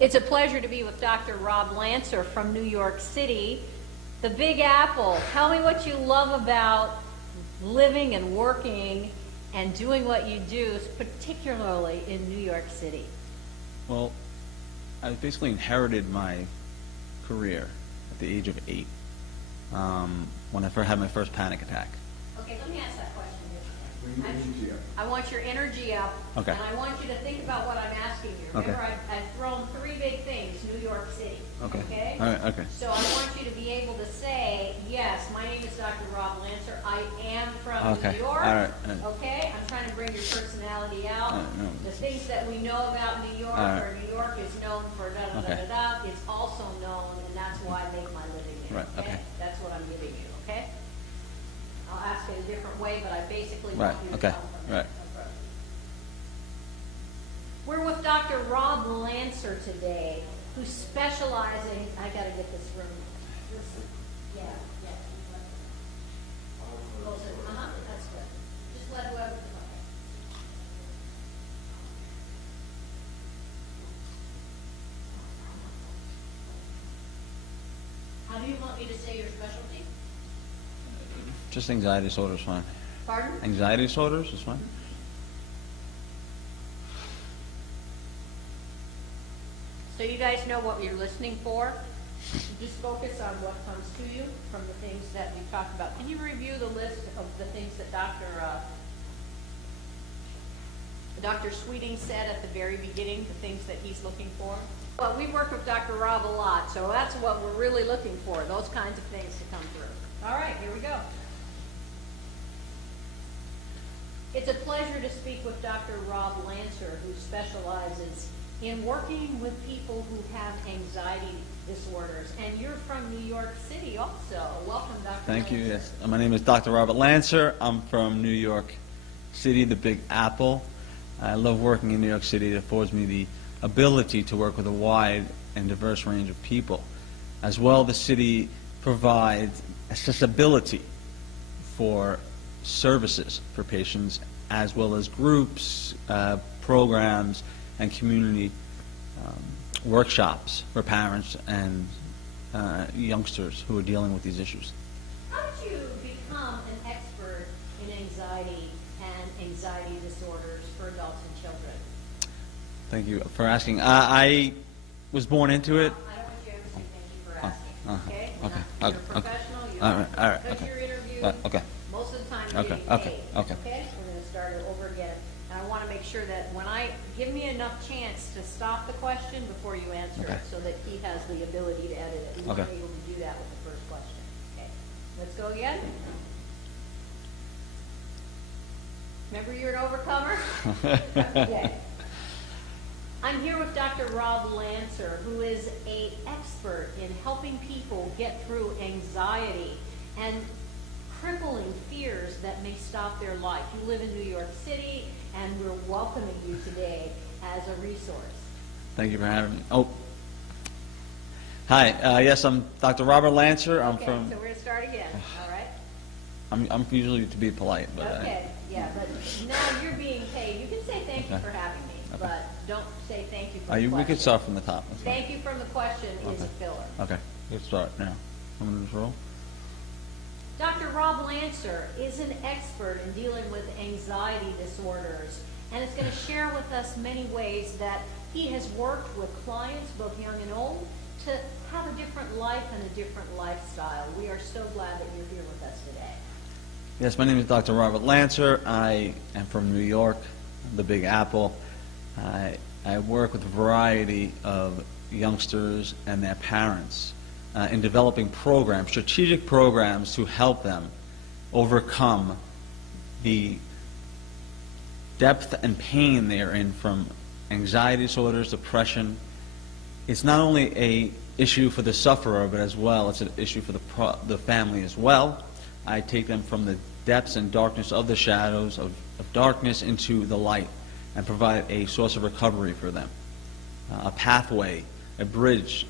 It's a pleasure to be with Dr. Rob Lancer from New York City, the Big Apple. Tell me what you love about living and working and doing what you do, particularly in New York City. Well, I basically inherited my career at the age of 8 when I first had my first panic attack. Okay, let me ask that question. I want your energy up, Okay. and I want you to think about what I'm asking you. Remember, Okay. I've thrown 3 big things, New York City. Okay. All right, okay. So I want you to be able to say, yes, my name is Dr. Rob Lancer. I am from Okay. New York. All right. Okay? I'm trying to bring your personality out. No. The things that we know about New York, All right. or New York is known for da-da-da-da-da, it's also known, and that's why I make my living there. Right, okay. That's what I'm giving you, okay? I'll ask it a different way, but I basically Right, want you to okay, come from right. that approach. We're with Dr. Rob Lancer today, who's specializing, I gotta get this room, yeah. Closer, that's good. Just let whoever, How do you want me to say your specialty? Just anxiety disorder is fine. Pardon? Anxiety disorders is fine. So you guys know what you're listening for. Just focus on what comes to you from the things that we talked about. Can you review the list of the things that Dr. Sweeting said at the very beginning, the things that he's looking for? Well, we work with Dr. Rob a lot, so that's what we're really looking for, those kinds of things to come through. All right, here we go. It's a pleasure to speak with Dr. Rob Lancer, who specializes in working with people who have anxiety disorders. And you're from New York City also. Welcome, Dr. Thank you, Lancer. yes. My name is Dr. Robert Lancer. I'm from New York City, the Big Apple. I love working in New York City. It affords me the ability to work with a wide and diverse range of people. As well, the city provides accessibility for services for patients, as well as groups, programs, and community workshops for parents and youngsters who are dealing with these issues. How did you become an expert in anxiety and anxiety disorders for adults and children? Thank you for asking. I was born into it. I don't want you to ever say thank you for asking, okay? Okay, You're okay, a professional, you all right, all right, because okay. you're interviewed, Okay. most of the time you're Okay, getting okay, paid, okay. okay? We're gonna start it over again, and I wanna make sure that when give me enough chance to stop the question before you answer Okay. it, so that he has the ability to edit it. We Okay. weren't able to do that with the first question, okay? Let's go again. Remember you're an overcomer? Okay. I'm here with Dr. Rob Lancer, who is an expert in helping people get through anxiety and crippling fears that may stop their life. You live in New York City, and we're welcoming you today as a resource. Thank you for having me. Oh, hi. Yes, I'm Dr. Robert Lancer. I'm Okay, from. so we're going to start again, all right? I'm usually to be polite, but Okay, yeah, but now you're being paid. You can say thank you Okay. for having me, Okay. but don't say thank you for the we question. could start from the top. That's fine. Thank you from the question is a Okay. filler. Okay, let's start now. I'm gonna just roll. Dr. Rob Lancer is an expert in dealing with anxiety disorders and is going to share with us many ways that he has worked with clients, both young and old, to have a different life and a different lifestyle. We are so glad that you're here with us today. Yes, my name is Dr. Robert Lancer. I am from New York, the Big Apple. I work with a variety of youngsters and their parents in developing programs, strategic programs to help them overcome the depth and pain they are in from anxiety disorders, depression. It's not only an issue for the sufferer, but as well, it's an issue for the family as well. I take them from the depths and darkness of the shadows of darkness into the light and provide a source of recovery for them, a pathway, a bridge,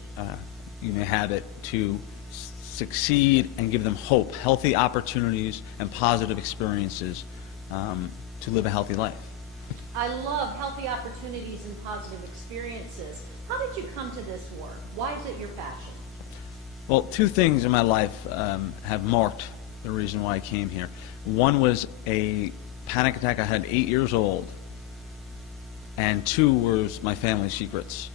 you may have it, to succeed and give them hope, healthy opportunities and positive experiences to live a healthy life. I love healthy opportunities and positive experiences. How did you come to this work? Why is it your passion? Well, two things in my life have marked the reason why I came here. One was a panic attack I had 8 years old, and two was my family secrets.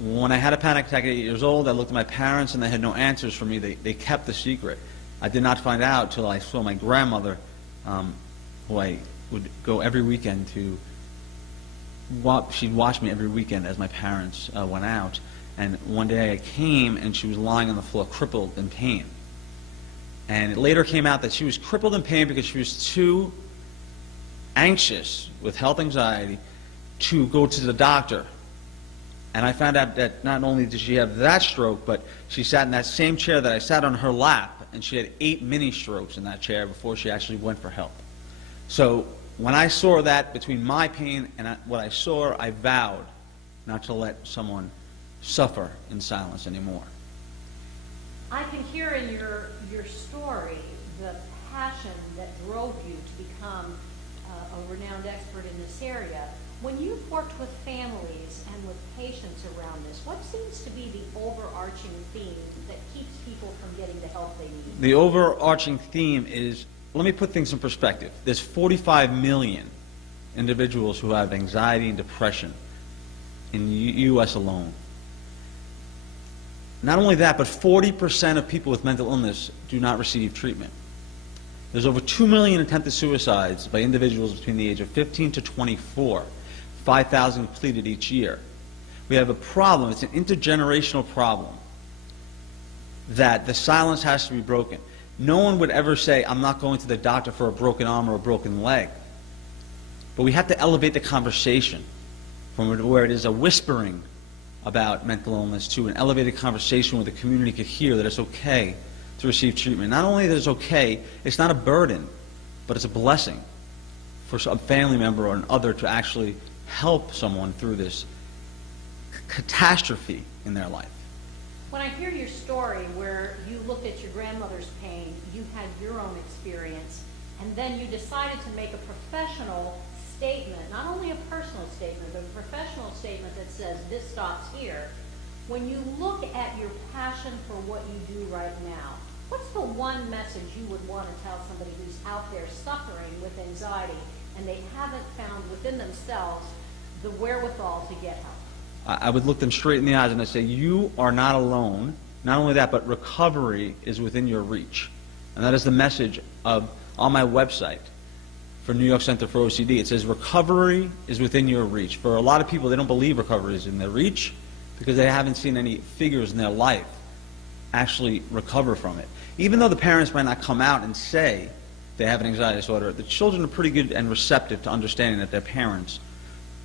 When I had a panic attack at 8 years old, I looked at my parents and they had no answers for me. They kept the secret. I did not find out till I saw my grandmother, who I would go every weekend to. She'd watch me every weekend as my parents went out. And one day I came and she was lying on the floor, crippled in pain. And it later came out that she was crippled in pain because she was too anxious with health anxiety to go to the doctor. And I found out that not only did she have that stroke, but she sat in that same chair that I sat on her lap, and she had 8 mini strokes in that chair before she actually went for help. So when I saw that between my pain and what I saw, I vowed not to let someone suffer in silence anymore. I can hear in your story the passion that drove you to become a renowned expert in this area. When you've worked with families and with patients around this, what seems to be the overarching theme that keeps people from getting the help they need? The overarching theme is, let me put things in perspective. There's 45 million individuals who have anxiety and depression in the U.S. alone. Not only that, but 40% of people with mental illness do not receive treatment. There's over 2 million attempted suicides by individuals between the age of 15 to 24. 5,000 completed each year. We have a problem. It's an intergenerational problem that the silence has to be broken. No one would ever say, I'm not going to the doctor for a broken arm or a broken leg. But we have to elevate the conversation from where it is a whispering about mental illness to an elevated conversation where the community could hear that it's okay to receive treatment. Not only that it's okay, it's not a burden, but it's a blessing for a family member or an other to actually help someone through this catastrophe in their life. When I hear your story where you looked at your grandmother's pain, you had your own experience, and then you decided to make a professional statement, not only a personal statement, but a professional statement that says this stops here. When you look at your passion for what you do right now, what's the one message you would want to tell somebody who's out there suffering with anxiety and they haven't found within themselves the wherewithal to get help? I would look them straight in the eyes and I'd say, you are not alone. Not only that, but recovery is within your reach. And that is the message on my website for New York Center for OCD. It says recovery is within your reach. For a lot of people, they don't believe recovery is in their reach because they haven't seen any figures in their life actually recover from it. Even though the parents might not come out and say they have an anxiety disorder, the children are pretty good and receptive to understanding that their parents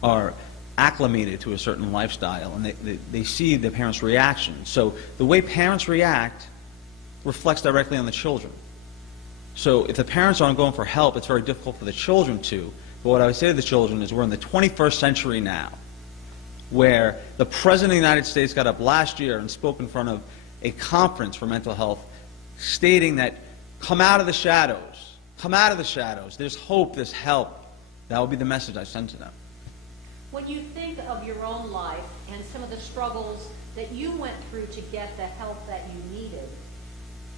are acclimated to a certain lifestyle, and they see the parents' reaction. So the way parents react reflects directly on the children. So if the parents aren't going for help, it's very difficult for the children to. But what I would say to the children is we're in the 21st century now, where the President of the United States got up last year and spoke in front of a conference for mental health, stating that come out of the shadows, come out of the shadows, there's hope, there's help. That will be the message I send to them. When you think of your own life and some of the struggles that you went through to get the help that you needed,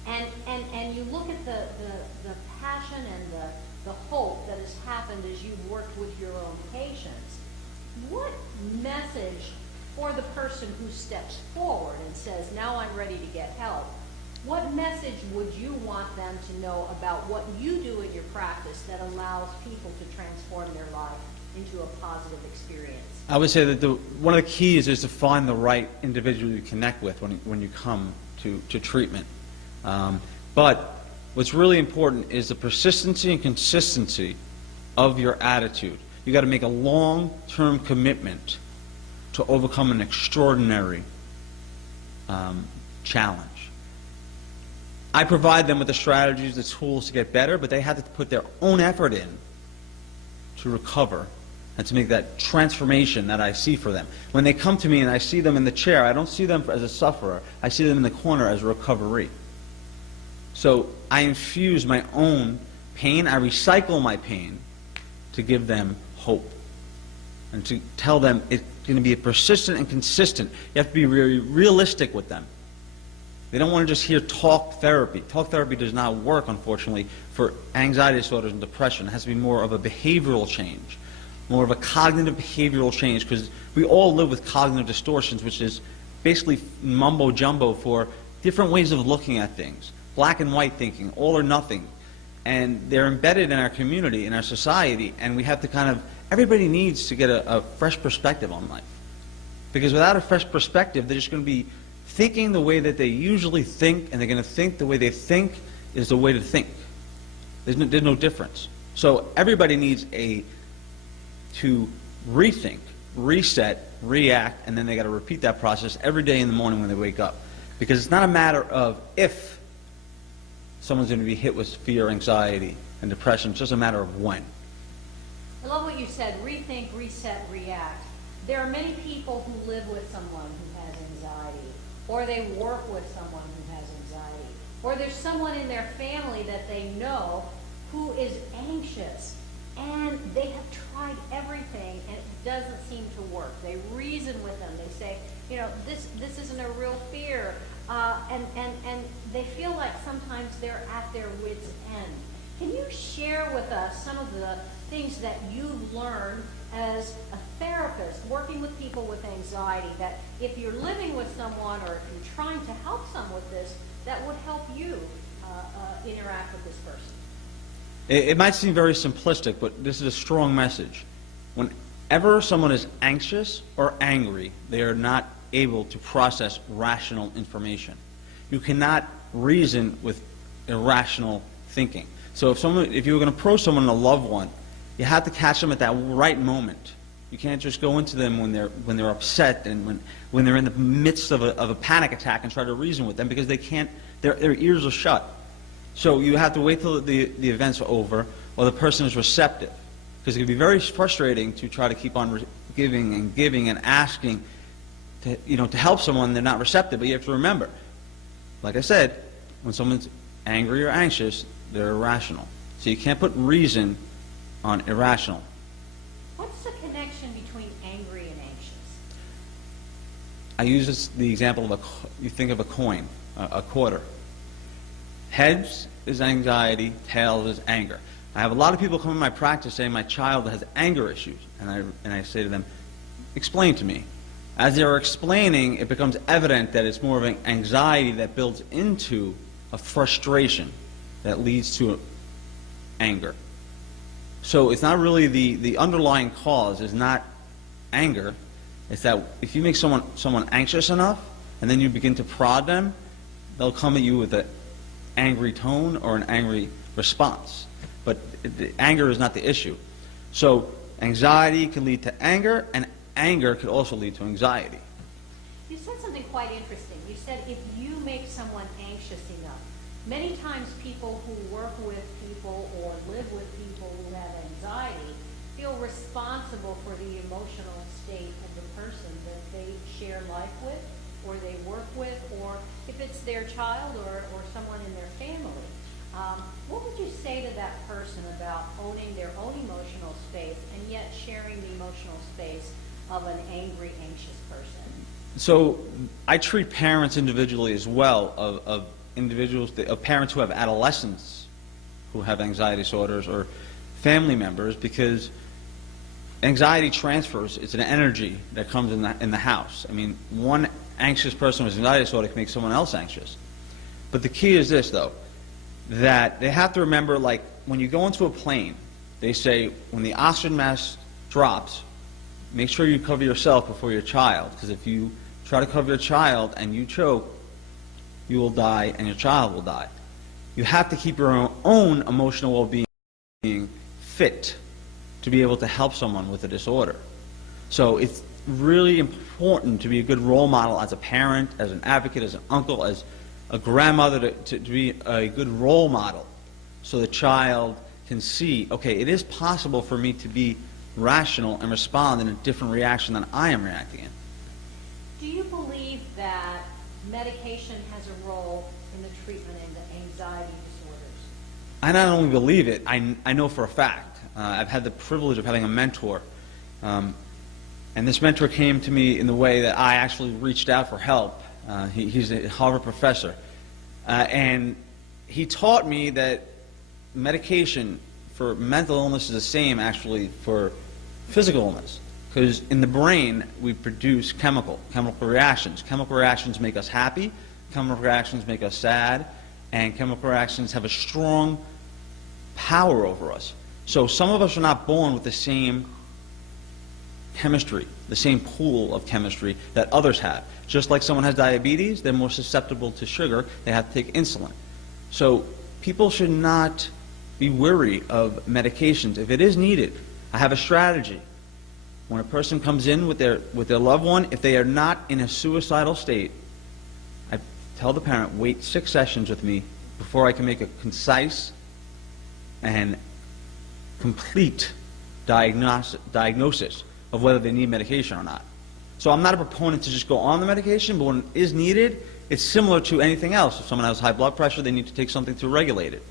and you look at the passion and the hope that has happened as you've worked with your own patients, what message for the person who steps forward and says, now I'm ready to get help, what message would you want them to know about what you do in your practice that allows people to transform their life into a positive experience? I would say that one of the keys is to find the right individual you connect with when you come to treatment. But what's really important is the persistency and consistency of your attitude. You got to make a long-term commitment to overcome an extraordinary challenge. I provide them with the strategies, the tools to get better, but they have to put their own effort in to recover and to make that transformation that I see for them. When they come to me and I see them in the chair, I don't see them as a sufferer. I see them in the corner as a recovery. So I infuse my own pain. I recycle my pain to give them hope. And to tell them it's going to be persistent and consistent. You have to be very realistic with them. They don't want to just hear talk therapy. Talk therapy does not work, unfortunately, for anxiety disorders and depression. It has to be more of a behavioral change, more of a cognitive behavioral change, because we all live with cognitive distortions, which is basically mumbo-jumbo for different ways of looking at things. Black and white thinking, all or nothing. And they're embedded in our community, in our society, and we have to kind of, everybody needs to get a fresh perspective on life. Because without a fresh perspective, they're just going to be thinking the way that they usually think, and they're going to think the way they think is the way to think. There's no difference. So everybody needs to rethink, reset, react, and then they got to repeat that process every day in the morning when they wake up. Because it's not a matter of if someone's going to be hit with fear, anxiety, and depression. It's just a matter of when. I love what you said, rethink, reset, react. There are many people who live with someone who has anxiety, or they work with someone who has anxiety, or there's someone in their family that they know who is anxious, and they have tried everything and it doesn't seem to work. They reason with them. They say, you know, this isn't a real fear, and they feel like sometimes they're at their wits' end. Can you share with us some of the things that you've learned as a therapist working with people with anxiety, that if you're living with someone or if you're trying to help someone with this, that would help you interact with this person? It might seem very simplistic, but this is a strong message. Whenever someone is anxious or angry, they are not able to process rational information. You cannot reason with irrational thinking. So if you were going to approach someone, a loved one, you have to catch them at that right moment. You can't just go into them when they're upset and when they're in the midst of a panic attack and try to reason with them, because they can't. Their ears are shut. So you have to wait till the events are over, or the person is receptive, because it can be very frustrating to try to keep on giving and asking to help someone. They're not receptive. But you have to remember, like I said, when someone's angry or anxious, they're irrational. So you can't put reason on irrational. What's the connection between angry and anxious? I use the example of you think of a coin, a quarter. Heads is anxiety, tails is anger. I have a lot of people come in my practice saying my child has anger issues, and I say to them, explain to me. As they're explaining, it becomes evident that it's more of an anxiety that builds into a frustration that leads to anger. So it's not really the underlying cause is not anger. It's that if you make someone anxious enough, and then you begin to prod them, they'll come at you with an angry tone or an angry response. But anger is not the issue. So anxiety can lead to anger, and anger could also lead to anxiety. You said something quite interesting. You said if you make someone anxious enough. Many times people who work with people or live with people who have anxiety feel responsible for the emotional state of the person that they share life with, or they work with, or if it's their child or someone in their family. What would you say to that person about owning their own emotional space and yet sharing the emotional space of an angry, anxious person? So I treat parents individually as well, of parents who have adolescents who have anxiety disorders, or family members, because anxiety transfers. It's an energy that comes in the house. I mean, one anxious person with anxiety disorder can make someone else anxious. But the key is this, though, that they have to remember, like when you go into a plane, they say when the oxygen mask drops, make sure you cover yourself before your child, because if you try to cover your child and you choke, you will die and your child will die. You have to keep your own emotional well-being fit to be able to help someone with a disorder. So it's really important to be a good role model as a parent, as an advocate, as an uncle, as a grandmother, to be a good role model so the child can see, okay, it is possible for me to be rational and respond in a different reaction than I am reacting in. Do you believe that medication has a role in the treatment of anxiety disorders? I not only believe it, I know for a fact. I've had the privilege of having a mentor, and this mentor came to me in the way that I actually reached out for help. He's a Harvard professor, and he taught me that medication for mental illness is the same actually for physical illness. Because in the brain, we produce chemical reactions. Chemical reactions make us happy, chemical reactions make us sad, and chemical reactions have a strong power over us. So some of us are not born with the same chemistry, the same pool of chemistry that others have. Just like someone has diabetes, they're more susceptible to sugar, they have to take insulin. So people should not be weary of medications. If it is needed, I have a strategy. When a person comes in with their loved one, if they are not in a suicidal state, I tell the parent, wait 6 sessions with me before I can make a concise and complete diagnosis of whether they need medication or not. So I'm not a proponent to just go on the medication, but when it is needed, it's similar to anything else. If someone has high blood pressure, they need to take something to regulate it.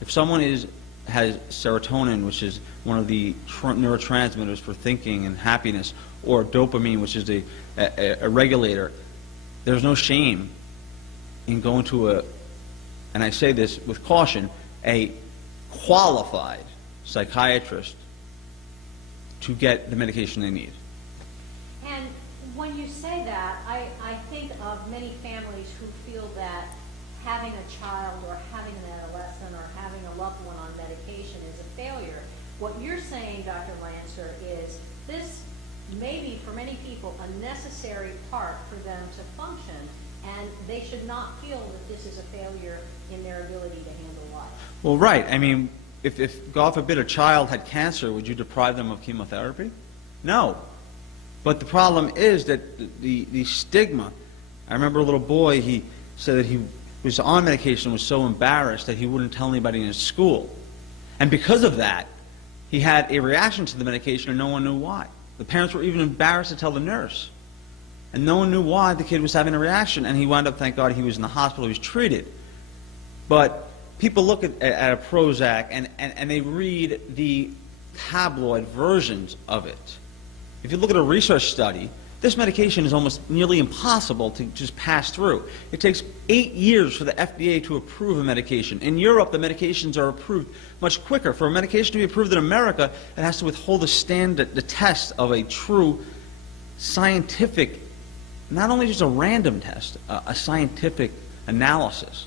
If someone has serotonin, which is one of the neurotransmitters for thinking and happiness, or dopamine, which is a regulator, there's no shame in going to and I say this with caution, a qualified psychiatrist to get the medication they need. And when you say that, I think of many families who feel that having a child or having an adolescent or having a loved one on medication is a failure. What you're saying, Dr. Lancer, is this may be for many people a necessary part for them to function, and they should not feel that this is a failure in their ability to handle life. Well, right. I mean, if God forbid a child had cancer, would you deprive them of chemotherapy? No. But the problem is that the stigma. I remember a little boy, he said that he was on medication, was so embarrassed that he wouldn't tell anybody in his school. And because of that, he had a reaction to the medication and no one knew why. The parents were even embarrassed to tell the nurse. And no one knew why the kid was having a reaction, and he wound up, thank God, he was in the hospital, he was treated. But people look at a Prozac and they read the tabloid versions of it. If you look at a research study, this medication is almost nearly impossible to just pass through. It takes 8 years for the FDA to approve a medication. In Europe, the medications are approved much quicker. For a medication to be approved in America, it has to withhold the test of a true scientific, not only just a random test, a scientific analysis.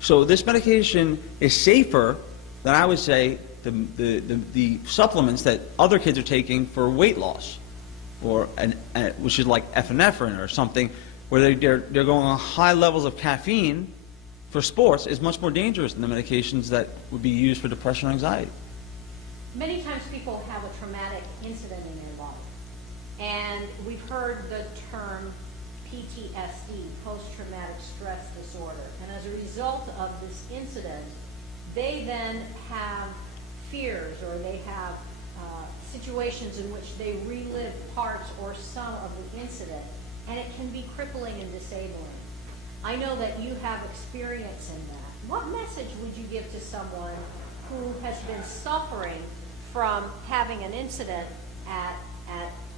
So this medication is safer than, I would say, the supplements that other kids are taking for weight loss, or which is like epinephrine or something, where they're going on high levels of caffeine for sports, is much more dangerous than the medications that would be used for depression and anxiety. Many times people have a traumatic incident in their life, and we've heard the term PTSD, post-traumatic stress disorder, and as a result of this incident, they then have fears, or they have situations in which they relive parts or some of the incident, and it can be crippling and disabling. I know that you have experience in that. What message would you give to someone who has been suffering from having an incident at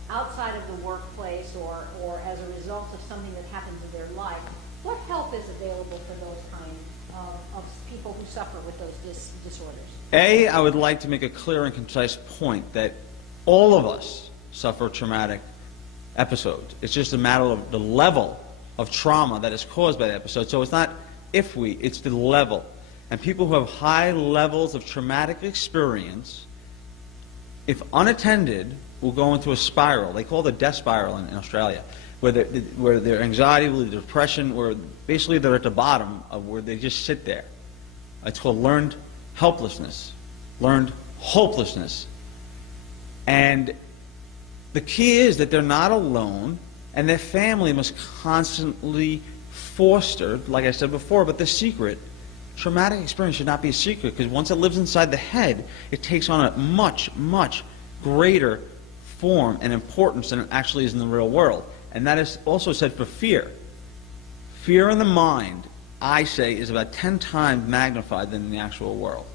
outside of the workplace, or as a result of something that happened in their life? What help is available for those kinds of people who suffer with those disorders? I would like to make a clear and concise point that all of us suffer traumatic episodes. It's just a matter of the level of trauma that is caused by the episode. So it's not if we, it's the level. And people who have high levels of traumatic experience, if unattended, will go into a spiral. They call it the death spiral in Australia, where their anxiety, their depression, where basically they're at the bottom of where they just sit there. It's called learned helplessness, learned hopelessness. And the key is that they're not alone, and their family must constantly foster, like I said before, but the secret, traumatic experience should not be a secret, because once it lives inside the head, it takes on a much, much greater form and importance than it actually is in the real world. And that is also said for fear. Fear in the mind, I say, is about 10 times magnified than in the actual world.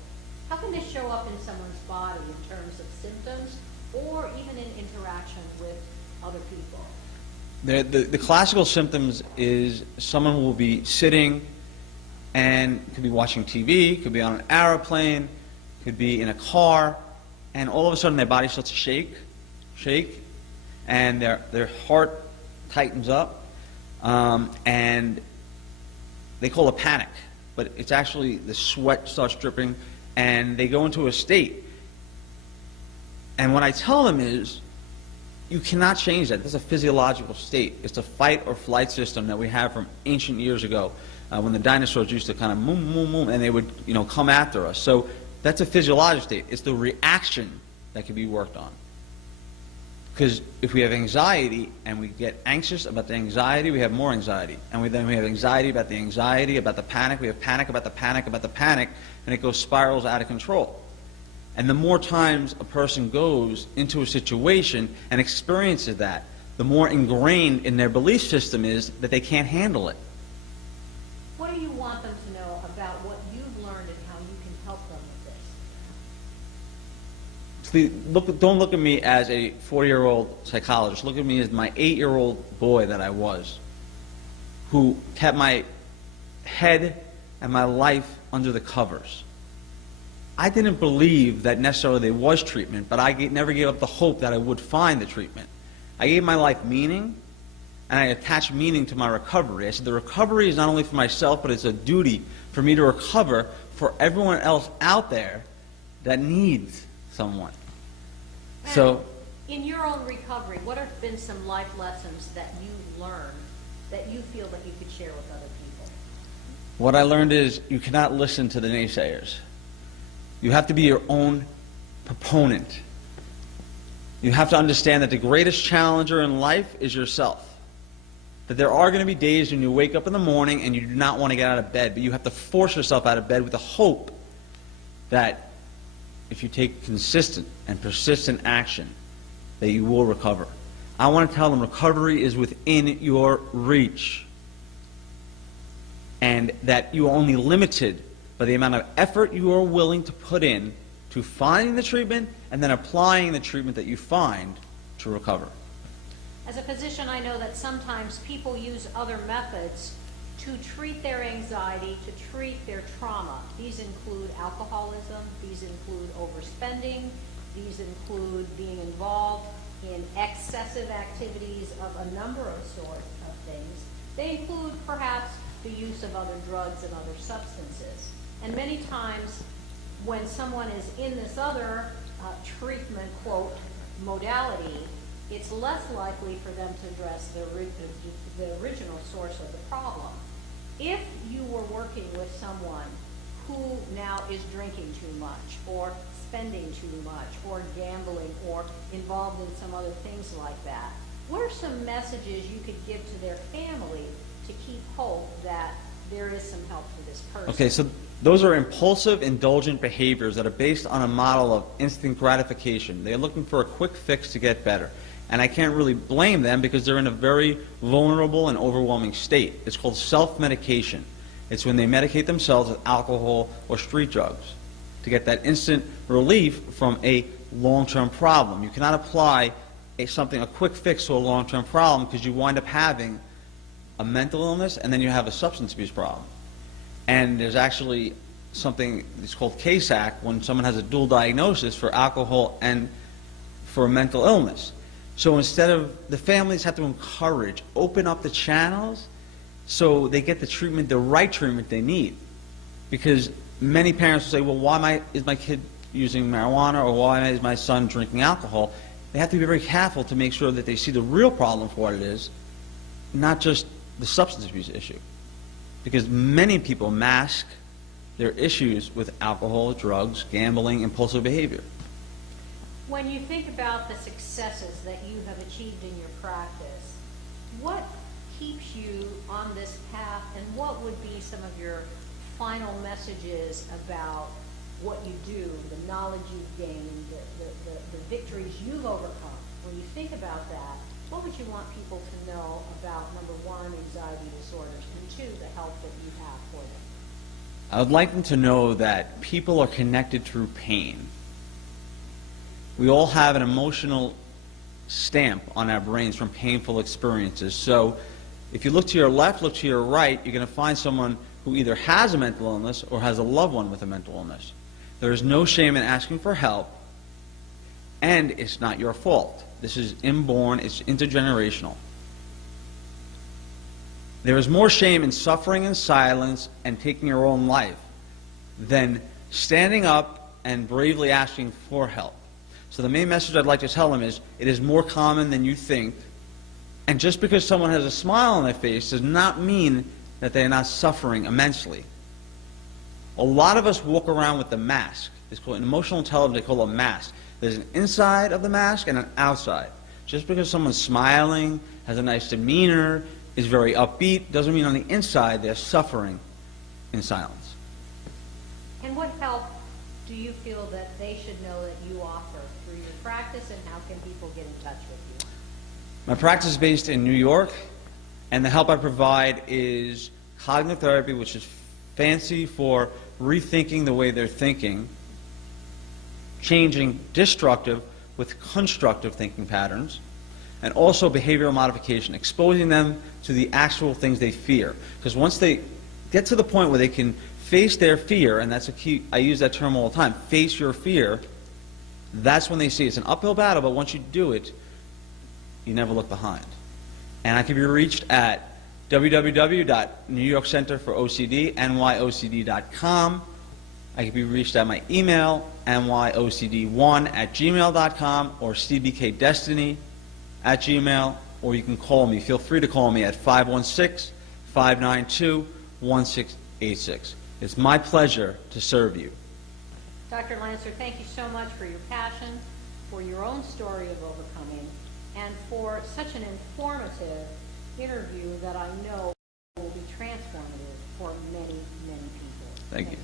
How can this show up in someone's body in terms of symptoms or even in interaction with other people? The classical symptoms is someone will be sitting and could be watching TV, could be on an airplane, could be in a car, and all of a sudden their body starts to shake, and their heart tightens up, and they call it panic, but it's actually the sweat starts dripping, and they go into a state. And what I tell them is, you cannot change that. This is a physiological state. It's a fight or flight system that we have from ancient years ago, when the dinosaurs used to kind of moom, moom, moom, and they would, come after us. So that's a physiological state. It's the reaction that can be worked on. Because if we have anxiety and we get anxious about the anxiety, we have more anxiety. And then we have anxiety, about the panic, we have panic about the panic, about the panic, and it spirals out of control. And the more times a person goes into a situation and experiences that, the more ingrained in their belief system is that they can't handle it. What do you want them to know about what you've learned and how you can help them with this? Don't look at me as a 40-year-old psychologist. Look at me as my 8-year-old boy that I was, who kept my head and my life under the covers. I didn't believe that necessarily there was treatment, but I never gave up the hope that I would find the treatment. I gave my life meaning, and I attached meaning to my recovery. I said the recovery is not only for myself, but it's a duty for me to recover for everyone else out there that needs someone. And so, in your own recovery, what have been some life lessons that you learned that you feel that you could share with other people? what I learned is you cannot listen to the naysayers. You have to be your own proponent. You have to understand that the greatest challenger in life is yourself. That there are going to be days when you wake up in the morning and you do not want to get out of bed, but you have to force yourself out of bed with the hope that if you take consistent and persistent action, that you will recover. I want to tell them recovery is within your reach, and that you are only limited by the amount of effort you are willing to put in to finding the treatment and then applying the treatment that you find to recover. As a physician, I know that sometimes people use other methods to treat their anxiety, to treat their trauma. These include alcoholism, these include overspending, these include being involved in excessive activities of a number of sorts of things. They include perhaps the use of other drugs and other substances. And many times when someone is in this other treatment, quote, modality, it's less likely for them to address the original source of the problem. If you were working with someone who now is drinking too much, or spending too much, or gambling, or involved in some other things like that, what are some messages you could give to their family to keep hope that there is some help for this person? Okay, so those are impulsive, indulgent behaviors that are based on a model of instant gratification. They're looking for a quick fix to get better. And I can't really blame them because they're in a very vulnerable and overwhelming state. It's called self-medication. It's when they medicate themselves with alcohol or street drugs to get that instant relief from a long-term problem. You cannot apply a quick fix to a long-term problem because you wind up having a mental illness and then you have a substance abuse problem. And there's actually something that's called CASAC when someone has a dual diagnosis for alcohol and for a mental illness. So instead of, the families have to encourage, open up the channels so they get the treatment, the right treatment they need. Because many parents will say, well, why is my kid using marijuana, or why is my son drinking alcohol? They have to be very careful to make sure that they see the real problem for what it is, not just the substance abuse issue. Because many people mask their issues with alcohol, drugs, gambling, impulsive behavior. When you think about the successes that you have achieved in your practice, what keeps you on this path, and what would be some of your final messages about what you do, the knowledge you've gained, the victories you've overcome? When you think about that, what would you want people to know about, number one, anxiety disorders, and two, the help that you have for them? I would like them to know that people are connected through pain. We all have an emotional stamp on our brains from painful experiences. So if you look to your left, look to your right, you're going to find someone who either has a mental illness or has a loved one with a mental illness. There is no shame in asking for help, and it's not your fault. This is inborn, it's intergenerational. There is more shame in suffering in silence and taking your own life than standing up and bravely asking for help. So the main message I'd like to tell them is, it is more common than you think, and just because someone has a smile on their face does not mean that they're not suffering immensely. A lot of us walk around with the mask. It's called, in emotional intelligence, they call it a mask. There's an inside of the mask and an outside. Just because someone's smiling, has a nice demeanor, is very upbeat, doesn't mean on the inside they're suffering in silence. And what help do you feel that they should know that you offer through your practice, and how can people get in touch with you? My practice is based in New York, and the help I provide is cognitive therapy, which is fancy for rethinking the way they're thinking, changing destructive with constructive thinking patterns, and also behavioral modification, exposing them to the actual things they fear. Because once they get to the point where they can face their fear, and that's a key, I use that term all the time, face your fear, that's when they see it's an uphill battle, but once you do it, you never look behind. And I can be reached at www.newyorkcenterforocd.nyocd.com. I can be reached at my email, nyocd1@gmail.com, or cbkdestiny@gmail, or you can call me. Feel free to call me at 516-592-1686. It's my pleasure to serve you. Dr. Lancer, thank you so much for your passion, for your own story of overcoming, and for such an informative interview that I know will be transformative for many, many people. Thank you.